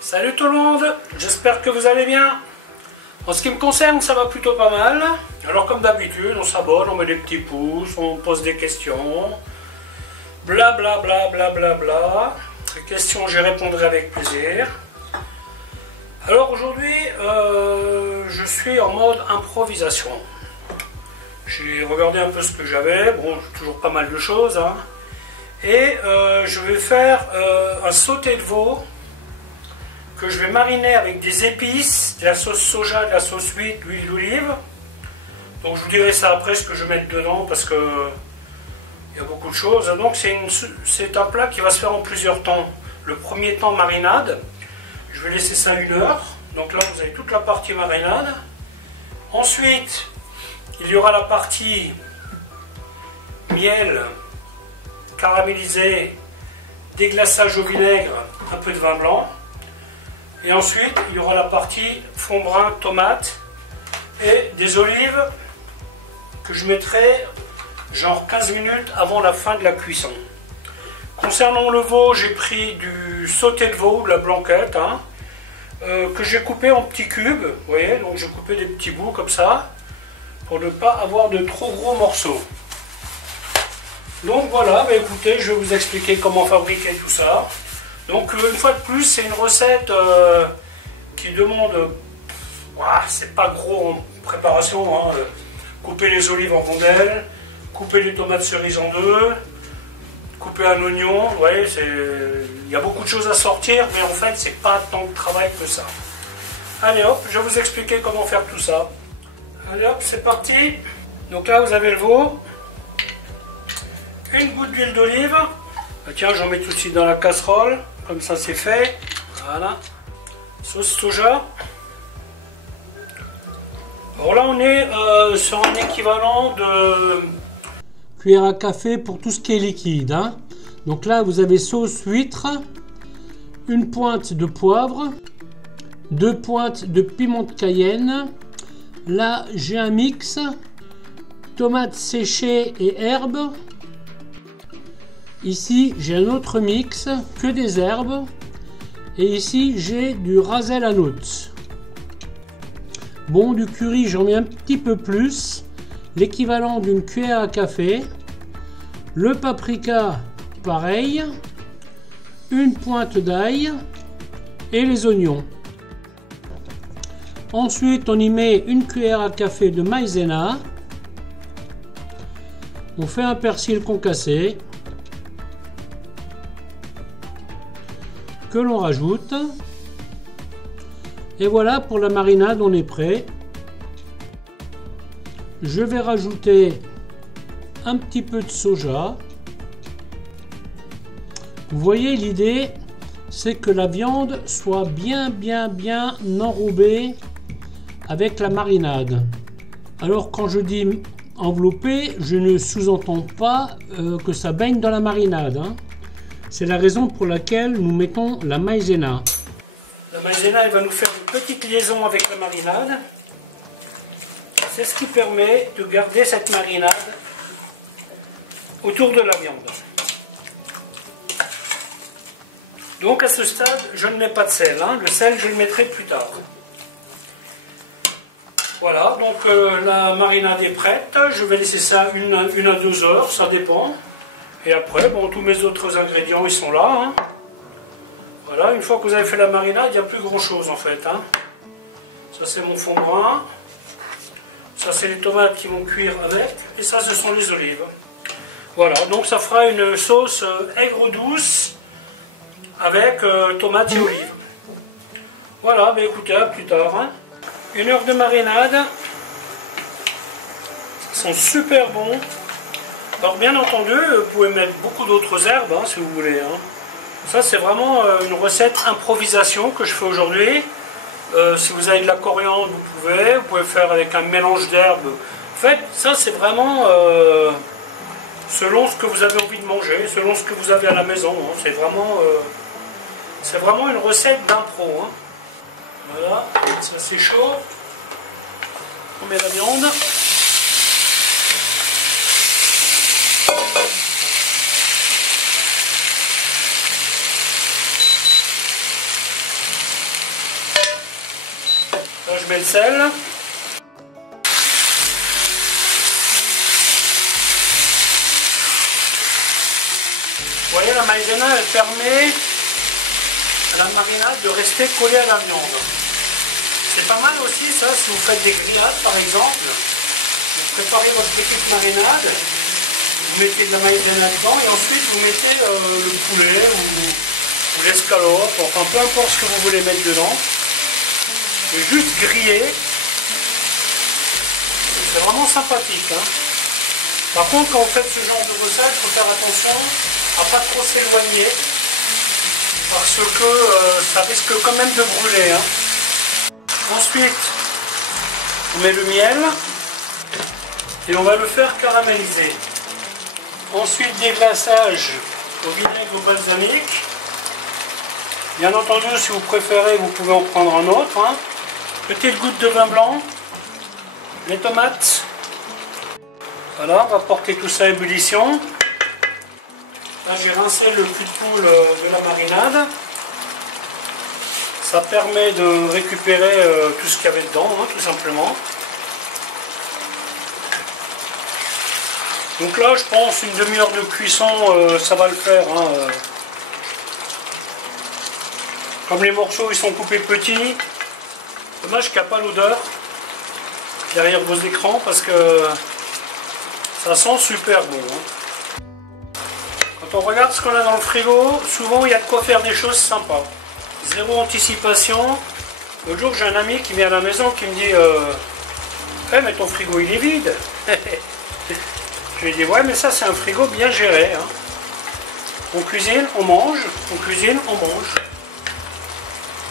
Salut tout le monde, j'espère que vous allez bien. En ce qui me concerne, ça va plutôt pas mal. Alors comme d'habitude, on s'abonne, on met des petits pouces, on pose des questions. Bla bla bla bla bla bla. Les questions, j'y répondrai avec plaisir. Alors aujourd'hui, je suis en mode improvisation. J'ai regardé un peu ce que j'avais, bon, toujours pas mal de choses, hein. Et je vais faire un sauté de veau que je vais mariner avec des épices, de la sauce soja, de la sauce huître, de l'huile d'olive. Donc je vous dirai ça après ce que je vais mettre dedans parce que il y a beaucoup de choses. Donc c'est un plat qui va se faire en plusieurs temps. Le premier temps marinade, je vais laisser ça 1 heure. Donc là vous avez toute la partie marinade. Ensuite il y aura la partie miel caramélisé, déglaçage au vinaigre, un peu de vin blanc. Et ensuite, il y aura la partie fond brun, tomate et des olives que je mettrai genre 15 minutes avant la fin de la cuisson. Concernant le veau, j'ai pris du sauté de veau, de la blanquette, hein, que j'ai coupé en petits cubes. Vous voyez, donc j'ai coupé des petits bouts comme ça pour ne pas avoir de trop gros morceaux. Donc voilà, bah écoutez, je vais vous expliquer comment fabriquer tout ça. Donc une fois de plus, c'est une recette qui demande, c'est pas gros en préparation, hein, couper les olives en rondelles, couper les tomates cerises en deux, couper un oignon, vous voyez, il y a beaucoup de choses à sortir, mais en fait c'est pas tant de travail que ça. Allez hop, je vais vous expliquer comment faire tout ça. Allez hop, c'est parti. Donc là vous avez le veau, une goutte d'huile d'olive. Tiens, j'en mets tout de suite dans la casserole, comme ça c'est fait. Voilà. Sauce soja. Alors là on est sur un équivalent de cuillère à café pour tout ce qui est liquide, hein. Donc là vous avez sauce huître, une pointe de poivre, 2 pointes de piment de Cayenne. Là j'ai un mix, tomates séchées et herbes. Ici, j'ai un autre mix, que des herbes. Et ici, j'ai du ras el hanout. Bon, du curry, j'en mets un petit peu plus. L'équivalent d'une cuillère à café. Le paprika, pareil. Une pointe d'ail. Et les oignons. Ensuite, on y met une cuillère à café de maïzena. On fait un persil concassé que l'on rajoute. Et voilà, pour la marinade, on est prêt. Je vais rajouter un petit peu de soja. Vous voyez, l'idée, c'est que la viande soit bien enrobée avec la marinade. Alors, quand je dis enveloppée, je ne sous-entends pas que ça baigne dans la marinade, hein. C'est la raison pour laquelle nous mettons la maïzena. La maïzena, elle va nous faire une petite liaison avec la marinade. C'est ce qui permet de garder cette marinade autour de la viande. Donc à ce stade, je ne mets pas de sel, hein. Le sel, je le mettrai plus tard. Voilà, donc la marinade est prête. Je vais laisser ça 1 à 2 heures, ça dépend. Et après, bon, tous mes autres ingrédients, ils sont là, hein. Voilà, une fois que vous avez fait la marinade, il n'y a plus grand chose en fait, hein. Ça c'est mon fond brun. Ça c'est les tomates qui vont cuire avec. Et ça ce sont les olives. Voilà, donc ça fera une sauce aigre douce avec tomates et olives. Voilà, mais écoutez, à plus tard, hein. 1 heure de marinade. Ça sent super bon. Alors bien entendu, vous pouvez mettre beaucoup d'autres herbes, hein, si vous voulez, hein. Ça c'est vraiment une recette improvisation que je fais aujourd'hui. Si vous avez de la coriandre, vous pouvez faire avec un mélange d'herbes. En fait, ça c'est vraiment selon ce que vous avez envie de manger, selon ce que vous avez à la maison, hein. C'est vraiment une recette d'impro, hein. Voilà, ça c'est chaud. On met la viande. met le sel. Vous voyez, la maïzena, elle permet à la marinade de rester collée à la viande. C'est pas mal aussi ça, si vous faites des grillades par exemple, vous préparez votre petite marinade, vous mettez de la maïzena dedans et ensuite vous mettez le poulet ou l'escalope, enfin peu importe ce que vous voulez mettre dedans, et juste griller. C'est vraiment sympathique, hein. Par contre, quand vous faites ce genre de recette, il faut faire attention à ne pas trop s'éloigner parce que ça risque quand même de brûler, hein. Ensuite, on met le miel et on va le faire caraméliser. Ensuite, déglaçage au vinaigre balsamique. Bien entendu, si vous préférez, vous pouvez en prendre un autre, hein. Petite goutte de vin blanc, les tomates. Voilà, on va porter tout ça à ébullition. Là, j'ai rincé le cul de poule de la marinade. Ça permet de récupérer tout ce qu'il y avait dedans, hein, tout simplement. Donc là, je pense une demi-heure de cuisson, ça va le faire, hein. Comme les morceaux ils sont coupés petits, dommage qu'il n'y a pas l'odeur derrière vos écrans parce que ça sent super bon, hein. Quand on regarde ce qu'on a dans le frigo, souvent il y a de quoi faire des choses sympas. Zéro anticipation. L'autre jour j'ai un ami qui vient à la maison qui me dit hey, mais ton frigo il est vide. Je lui ai dit ouais, mais ça c'est un frigo bien géré, hein. On cuisine, on mange, on cuisine, on mange.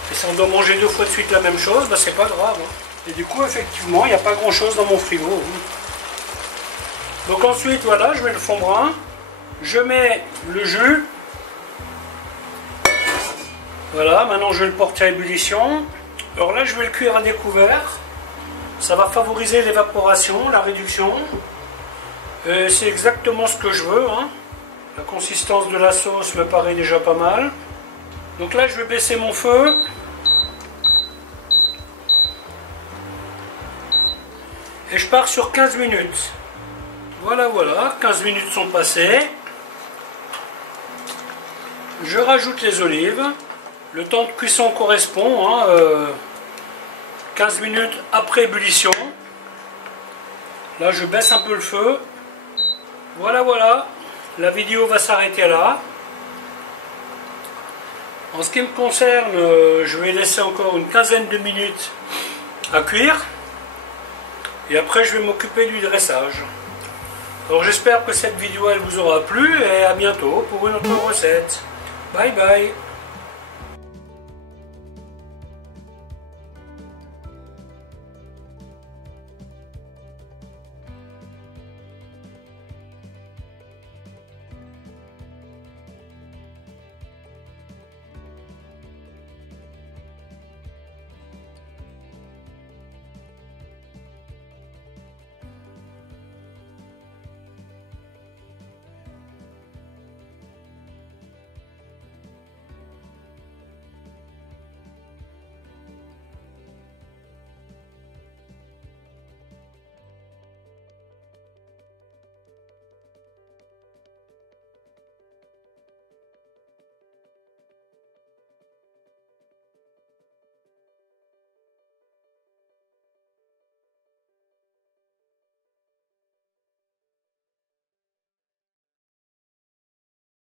Et si on doit manger 2 fois de suite la même chose, bah, c'est pas grave, hein. Et du coup effectivement il n'y a pas grand chose dans mon frigo, hein. Donc ensuite voilà, je mets le fond brun, je mets le jus. Voilà, maintenant je vais le porter à ébullition. Alors là je vais le cuire à découvert. Ça va favoriser l'évaporation, la réduction. Et c'est exactement ce que je veux, hein. La consistance de la sauce me paraît déjà pas mal. Donc là je vais baisser mon feu. Et je pars sur 15 minutes. Voilà, 15 minutes sont passées. Je rajoute les olives. Le temps de cuisson correspond, hein, 15 minutes après ébullition. Là, je baisse un peu le feu. Voilà. La vidéo va s'arrêter là. En ce qui me concerne, je vais laisser encore une quinzaine de minutes à cuire. Et après, je vais m'occuper du dressage. Alors j'espère que cette vidéo elle vous aura plu et à bientôt pour une autre recette. Bye bye.